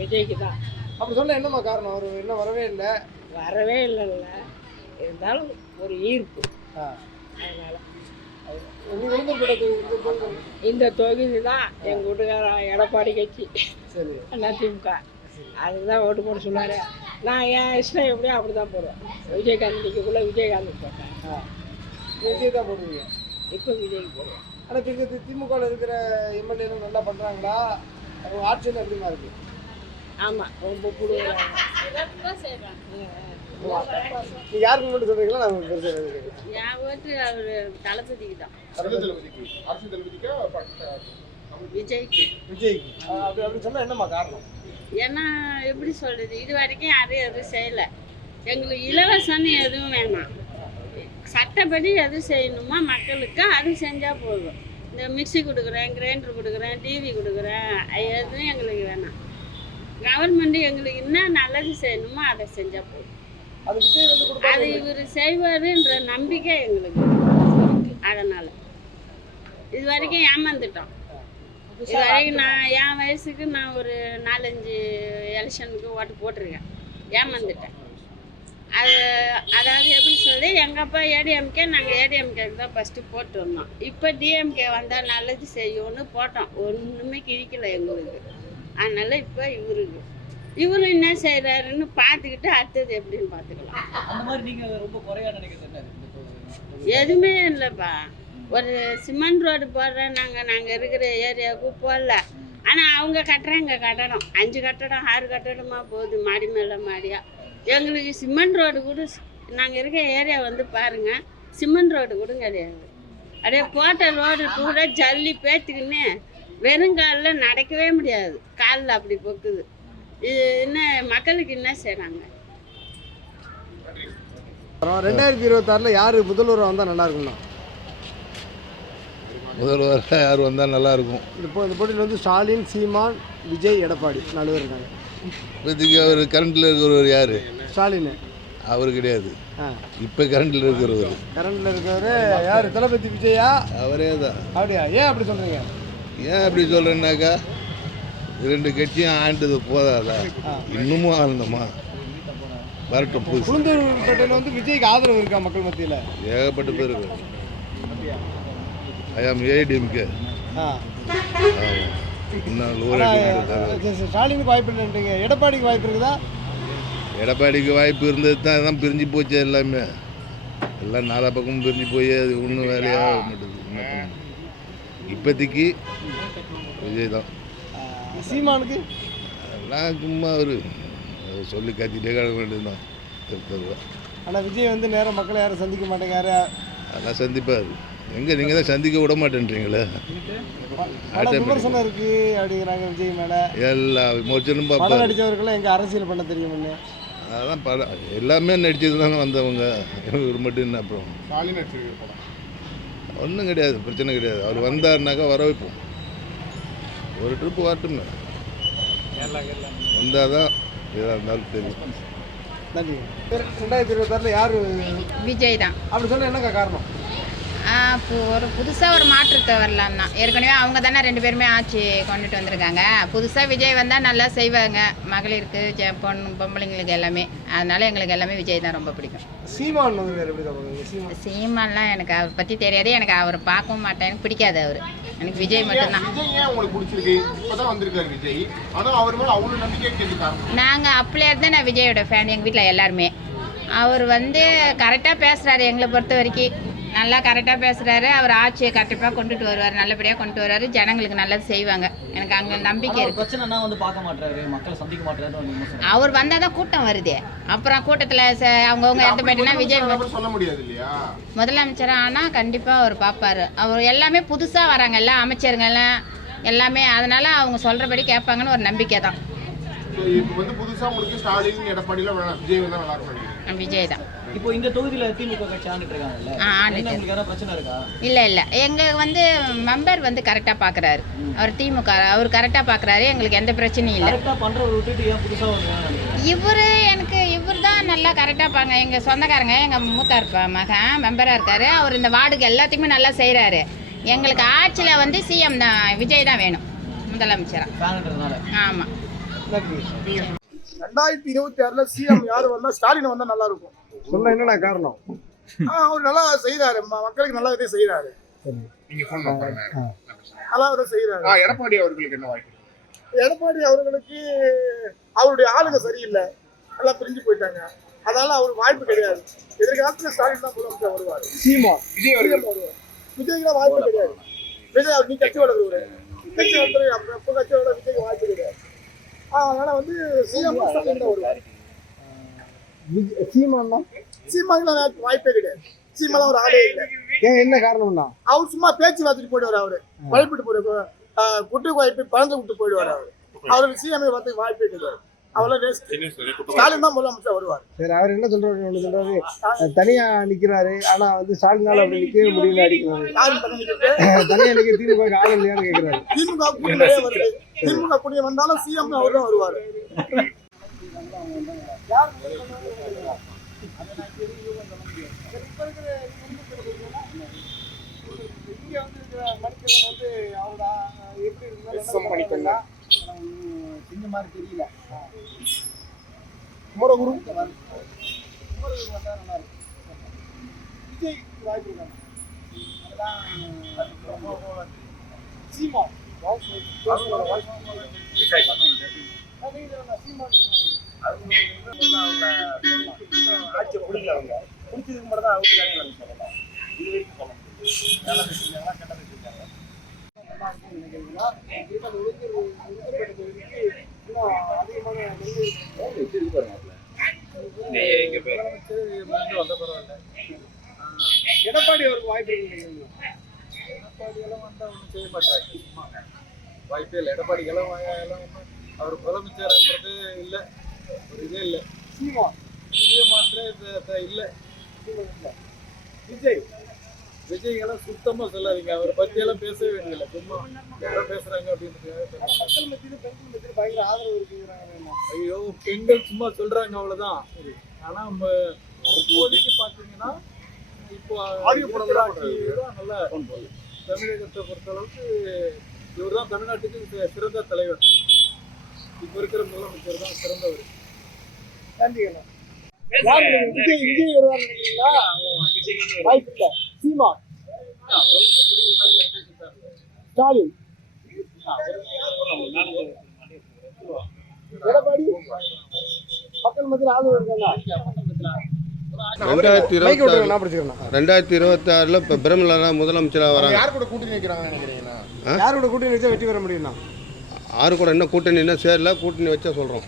விஜய்க்கு தான். அப்படி சொல்ல என்னம்மா காரணம்? அவர் இன்னும் வரவே இல்லை. வரவே இல்லைல்ல, இருந்தாலும் ஒரு ஈர்ப்பு. ஆ அதனால நீங்கள் விழுந்தப்பட்ட இந்த தொகுதி தான் எங்கள் வீட்டுக்காரன் எடப்பாடி கட்சி சரி அதிமுக. அதுக்கு தான் ஓட்டு போட சொன்னார். நான் என் இஷ்டம் எப்படியோ அப்படி தான் போடுவேன். விஜயகாந்த் நிற்கக்குள்ள விஜயகாந்த் போட்டேன். ஆ விஜய் தான் போடுவீங்க. இப்போ விஜய்க்கு போடுவேன். ஆனால் இப்போ இங்கே திமுகவில் இருக்கிற எம்எல்ஏலும் நல்லா பண்ணுறாங்களா? அவங்க ஆட்சியில் எப்படிமா இருக்கு? ஆமாம், ரொம்ப பிடிக்கிறாங்க. நீங்கள் யாருக்கு மட்டும் சொல்கிறீங்களா? நான் உங்களுக்கு பெருசாக என் ஓட்டு அவர் தளபதிக்கு தான். விஜய்க்கு. விஜய்க்கு அப்படி சொன்னால் என்னம்மா காரணம்? ஏன்னா எப்படி சொல்கிறது, இது வரைக்கும் யாரும் எதுவும் செய்யலை. எங்களுக்கு இலவசம்னு எதுவும் வேணாம். சட்டப்படி எது செய்யணுமோ மக்களுக்கு அது செஞ்சால் போதும். இந்த மிக்சி கொடுக்குறேன், கிரைண்டர் கொடுக்குறேன், டிவி கொடுக்குறேன், எதுவும் எங்களுக்கு வேணாம். கவர்மெண்ட் எங்களுக்கு என்ன நல்லது செய்யணுமோ அதை செஞ்சால் போதும். அது விஜய் வந்து கொடுத்தா அது இவர் செய்வாருன்ற நம்பிக்கை எங்களுக்கு இருக்கு. அதனால் இது வரைக்கும் ஏமாந்துட்டோம். இது வரைக்கும் நான் என் வயசுக்கு நான் ஒரு 4-5 எலெக்ஷனுக்கு ஓட்டு போட்டிருக்கேன். ஏமாந்துட்டேன். அதாவது எப்படி சொல்லி, எங்கள் அப்பா ஏடிஎம்கே, நாங்கள் ஏடிஎம்கேக்கு தான் ஃபஸ்ட்டு போட்டு வந்தோம். இப்போ டிஎம்கே வந்தால் நல்லது செய்யும்னு போட்டோம். ஒன்றுமே கிழிக்கல எங்களுக்கு. அதனால் இப்போ இவரு என்ன செய்கிறாருன்னு பார்த்துக்கிட்டு அடுத்தது எப்படின்னு பார்த்துக்கலாம். அந்த மாதிரி நீங்கள் ரொம்ப குறையா நினைக்கிறது? எதுவுமே இல்லைப்பா. ஒரு சிமெண்ட் ரோடு போடுறேன், நாங்கள் இருக்கிற ஏரியாவுக்கு போடல. ஆனால் அவங்க கட்டுறாங்க கட்டடம், 5 கட்டடம் 6 கட்டடமாக போகுது, மாடி மேலே மாடியாக. எங்களுக்கு சிமெண்ட் ரோடு கூட, நாங்கள் இருக்க ஏரியா வந்து பாருங்கள், சிமெண்ட் ரோடு கூட கிடையாது. அப்படியே போட்ட ரோடு கூட ஜல்லி பேத்துக்குன்னு வெறுங்காலில் நடக்கவே முடியாது. காலில் அப்படி பொக்குது. இது என்ன மக்களுக்கு என்ன செய்கிறாங்க? 2026 யார் முதல்வராக வந்தால் நல்லா இருக்கும்ண்ணா? முதல்வர் யார் வந்தால் நல்லாயிருக்கும்? இந்த போட்டியில் வந்து ஸ்டாலின், சீமான், விஜய், எடப்பாடி 4 பேர் இருக்காங்க. இப்போதைக்கு அவர் கரண்ட்டில் இருக்கிறவர் யார்? ஸ்டாலின். அவர் கிடையாது. ஆ இப்போ கரண்ட்டில் இருக்கிறவர். கரண்டில் இருக்கிறவர் யார்? தளபதி விஜயா? அவரே தான். அப்படியா? ஏன் அப்படி சொல்கிறீங்க? ஏன் அப்படி சொல்கிறேன்னாக்கா, 2 கட்சியும் ஆண்டது போதாதா? இன்னமும் ஆனந்தமா வரட்டும். புதுசு உளுந்தூர்பேட்டையில் வந்து விஜய்க்கு ஆதரவு இருக்கா மக்கள் மத்தியில்? ஏகப்பட்ட பேர் இருக்கு. ஐயாம் ஏடிஎம்கே. ஆ இன்னும் ஸ்டாலினுக்கு வாய்ப்பு இல்லைன்றீங்க. எடப்பாடிக்கு வாய்ப்பு இருக்குதா? எடப்பாடிக்கு வாய்ப்பு இருந்தது தான். அதான் பிரிஞ்சு போச்சு எல்லாமே. எல்லாம் 4 பக்கமும் பிரிஞ்சு போய் அது ஒன்றும் வேலையாக மாட்டேது. என்ன பண்ண? இப்போதைக்கு விஜய் தான். சீமானுக்கு எல்லாம் சும்மா ஒரு சொல்லி கத்திட்டே கிடக்க வேண்டியதுதான். ஆனால் விஜய் வந்து நேரம் மக்களை யாரும் சந்திக்க மாட்டேங்காரு. அதெல்லாம் சந்திப்பார். எங்கே நீங்கள் தான் சந்திக்க விட மாட்டேன்றீங்களே. விமர்சனம் இருக்கு அப்படிங்கிறாங்க விஜய் மேலே. எல்லா விமர்சனும் படம் பார்ப்பார். நடித்தவர்கள்லாம் எங்கள் அரசியல் பண்ண தெரியும்னு. அதான் எல்லாமே நடிச்சது தானே வந்தவங்க. இவர் மட்டும் என்ன அப்புறம்? ஒன்றும் கிடையாது, பிரச்சனை கிடையாது. அவர் வந்தாருனாக்கா வர வைப்போம். ஒரு ட்ரிப்பு வரட்டுமே, வந்தால் தான் எதாக இருந்தாலும் தெரியும். நன்றி. 2026 யார்? விஜய் தான். அப்படி சொன்னால் என்னக்கா காரணம்? இப்போ ஒரு புதுசாக ஒரு மாற்றத்தை வரலாம் தான். ஏற்கனவே அவங்க தானே 2 பேருமே ஆட்சி கொண்டுட்டு வந்திருக்காங்க. புதுசாக விஜய் வந்தால் நல்லா செய்வாங்க மகளிருக்கு, பொம்பளைங்களுக்கு எல்லாமே. அதனால எங்களுக்கு எல்லாமே விஜய் தான் ரொம்ப பிடிக்கும். சீமான் வந்து எப்படி தான்? சீமான்லாம் எனக்கு அவரை பற்றி தெரியாது. எனக்கு அவரை பார்க்கவும் மாட்டேன், எனக்கு பிடிக்காது அவர். எனக்கு விஜய் மட்டும்தான். நாங்கள் அப்படியே தான் நான் விஜயோட ஃபேன். எங்கள் வீட்டில் எல்லாருமே. அவர் வந்து கரெக்டாக பேசுகிறாரு. எங்களை பொறுத்த வரைக்கும் நல்லா கரெக்டாக பேசுகிறாரு. அவர் ஆட்சியை கரெக்டாக கொண்டுட்டு வருவார், நல்லபடியாக கொண்டு வருவார். ஜனங்களுக்கு நல்லது செய்வாங்க. எனக்கு அங்கே நம்பிக்கை இருக்குது. பிரச்சனைனா வந்து பார்க்க மாட்டாரு, மக்களை சந்திக்க மாட்டாரு. அவர் வந்தால் தான் கூட்டம் வருது. அப்புறம் கூட்டத்தில் அவங்கவுங்க எடுத்து போயிட்டுனா விஜய் சொல்ல முடியாது இல்லையா? முதலமைச்சர் ஆனால் கண்டிப்பாக அவர் பார்ப்பார். அவர் எல்லாமே புதுசாக வராங்க, எல்லாம் அமைச்சருங்கெல்லாம் எல்லாமே. அதனால அவங்க சொல்கிறபடி கேட்பாங்கன்னு ஒரு நம்பிக்கை தான். இப்போ வந்து புதுசாக உங்களுக்கு ஸ்டாலின், எடப்பாடியில் விஜய் வந்து நல்லா இருக்கும். விஜய் தான். இப்போ இந்த தொகுதியில் திமுக கட்சி ஆண்டுட்டு இருக்காங்கல்ல, உங்களுக்கு ஏதாவது பிரச்சனை இருக்கா? இல்லை எங்கள் வந்து மெம்பர் வந்து கரெக்டாக பார்க்குறாரு. அவர் திமுக, அவர் கரெக்டாக பார்க்குறாரு. எங்களுக்கு எந்த பிரச்சனையும் இல்லை. கரெக்டாக பண்ணுறவர் விட்டுட்டு ஏன் புதுசாக வந்து இவர் தான் நல்லா கரெக்டாக பாங்க. எங்கள் சொந்தக்காரங்க, எங்கள் மூத்தார் மகன் மெம்பராக இருக்கார். அவர் இந்த வார்டுக்கு எல்லாத்துக்குமே நல்லா செய்கிறாரு. எங்களுக்கு ஆட்சியில் வந்து சிஎம் தான், விஜய் தான் வேணும் முதலமைச்சராக. ஃபேனுன்றதுனால. ஆமாம். நன்றி. 2026 சிஎம் யாரு வந்தா ஸ்டாலின் வந்தா நல்லா இருக்கும். சொல்ல என்னென்ன காரணம்? அவர் நல்லா செய்யறாரு, மக்களுக்கு நல்ல விதத்தை செய்யறாரு, நீங்க போன் பண்ணுங்க. நல்லா விதத்தை செய்யறாரு. எடப்பாடி அவர்களுக்கு என்ன வாய்ப்பு? எடப்பாடி அவர்களுக்கு அவருடைய ஆளுங்க சரியில்லை, எல்லாம் பிரிஞ்சு போயிட்டாங்க, அதனால அவருக்கு வாய்ப்பு கிடையாது. எதிர்காலத்துல ஸ்டாலின் தான் முதலமைச்சர் வருவார். விஜய் அவர்கள் வருவார். விஜய்க்கு வாய்ப்பு கிடையாது. விஜய் அவர் நீ கட்சி வளர்க்குற கட்சி வளர்த்து எப்போ கட்சி வளர விஜய்க்கு வாய்ப்பு கிடையாது. அதனால வந்து சிஎம் ஸ்டாலின் தான் வருவார். சீமான் வாய்ப்பே கிடையாது. சீமான் ஒரு ஆளே இல்லை. ஏன் என்ன காரணம்னா அவர் சும்மா பேச்சு வார்த்தைட்டு போயிடுவார். அவரு வழிபட்டு போயிடுவார். குட்டு வாய்ப்பு பழந்து விட்டு போயிடுவார். அவருக்கு சிஎம் வரதுக்கு வாய்ப்பே கிடையாது. அவ்வளோ ஸ்டாலின் தான் முதலமைச்சர் வருவார். சரி, அவர் என்ன சொல்றாரு? ஒண்ணு சொல்றாரு, தனியா நிக்கிறாரு, ஆனா வந்து ஸ்டாலினால அப்படி நிக்கவே முடியல அடிக்கிறாரு. தனியா நிக்க திமுக ஆள் இல்லையான்னு கேட்கிறாரு. திமுக கூட்டணியே வருது. திமுக கூட்டணி வந்தாலும் சிஎம் அவர் தான் வருவார். இந்த மாதிரி தெரியல. குமரகுரு விஜய் வாய்ப்பு இருக்காங்க. ஆட்சி பிடிக்கல, அவங்க பிடிச்சதுக்கு மட்டும் தான் அவங்க சொல்லலாம். இது வரைக்கும் சொல்ல முடியும். நல்ல விஷயம் கெட்ட விஷயம் எடப்பாடி அவருக்கு வாய்ப்பு இருக்கு. எடப்பாடி எல்லாம் வந்தா ஒன்றும் செய்ய மாட்டாங்க. வாய்ப்பே இல்லை. எடப்பாடி எல்லாம் அவர் முதலமைச்சர்ன்றது இல்லை, ஒரு இதே இல்லை. சீமான்ற இல்லை. விஜய் எல்லாம் சுத்தமா சொல்லாதீங்க, அவரை பத்தி எல்லாம் பேசவே வேண்டியதில்லை. சும்மா யாரும் பேசுறாங்க அப்படின்னு மக்கள் மத்தியிலும் பெண்கள் மத்தியிலும் பயங்கர ஆதரவு இருக்குங்கிறாங்க. ஐயோ, பெண்கள் சும்மா சொல்றாங்க அவ்வளவுதான். ஆனா நம்ம இப்போதைக்கு பாத்தீங்கன்னா இப்போ நல்லா தமிழகத்தை பொறுத்தளவுக்கு இவர் தான் தமிழ்நாட்டுக்கு சிறந்த தலைவர். இப்ப இருக்கிற முதலமைச்சர் தான் சிறந்தவர். நன்றிங்க. விஜய் வருவார் நினைக்கிறீங்களா? வாய்ப்பு இல்லை. சீமான், ஸ்டாலின், எடப்பாடி மக்கள் மத்தியில் ஆதரவு இருக்காங்க. 2026 இப்போ பிரேமலதா முதலமைச்சராக வராங்க. யார் கூட கூட்டணி வைக்கிறாங்கன்னு நினைக்கிறீங்கன்னா? யார் கூட கூட்டணி வச்சா வெற்றி பெற முடியும்னா? ஆறு கூட என்ன கூட்டணி என்ன சேரல, கூட்டணி வச்சா சொல்கிறோம்.